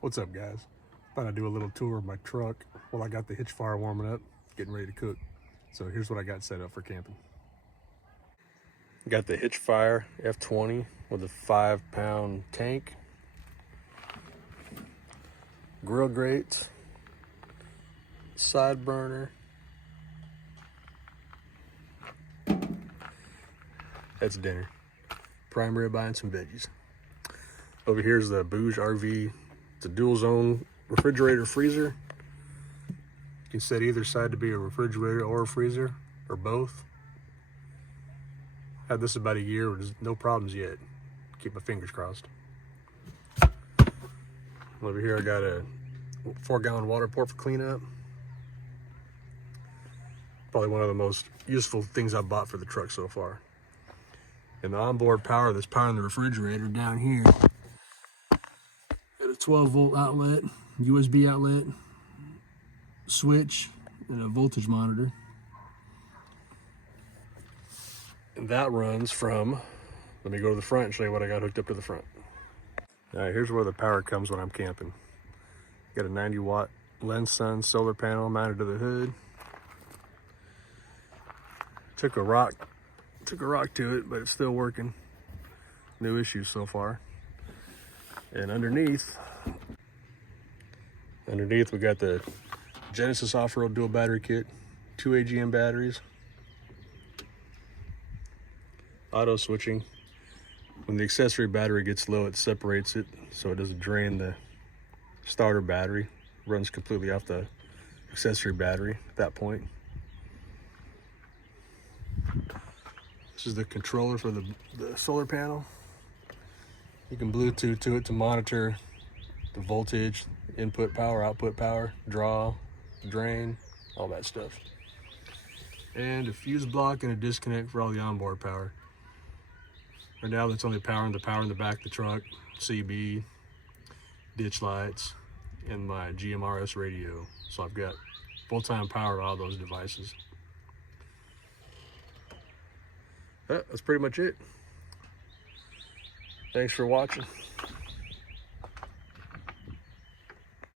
What's up, guys? Thought I'd do a little tour of my truck while I got the hitch fire warming up, getting ready to cook. So here's what I got set up for camping. Got the hitch fire F20 with a 5-pound tank, grill grates, side burner. That's dinner. Prime ribeye and some veggies. Over here is the Bouge RV. It's a dual zone refrigerator freezer. You can set either side to be a refrigerator or a freezer, or both. Had this about a year with no problems yet. Keep my fingers crossed. Over here I got a 4-gallon water port for cleanup. Probably one of the most useful things I've bought for the truck so far. And the onboard power that's powering the refrigerator down here. Got a 12-volt outlet, USB outlet, switch, and a voltage monitor. And that runs from, let me go to the front and show you what I got hooked up to the front. All right, here's where the power comes when I'm camping. Got a 90-watt Lens Sun solar panel mounted to the hood. Took a rock to it, but it's still working. No issues so far. And underneath we got the Genesis off-road dual battery kit, 2 AGM batteries, auto switching. When the accessory battery gets low, it separates it so it doesn't drain the starter battery. It runs completely off the accessory battery at that point. This is the controller for the solar panel. You can Bluetooth to it to monitor the voltage, input power, output power, draw, drain, all that stuff. And a fuse block and a disconnect for all the onboard power. Right now that's only powering the power in the back of the truck, CB, ditch lights, and my GMRS radio. So I've got full-time power to all those devices. That's pretty much it. Thanks for watching.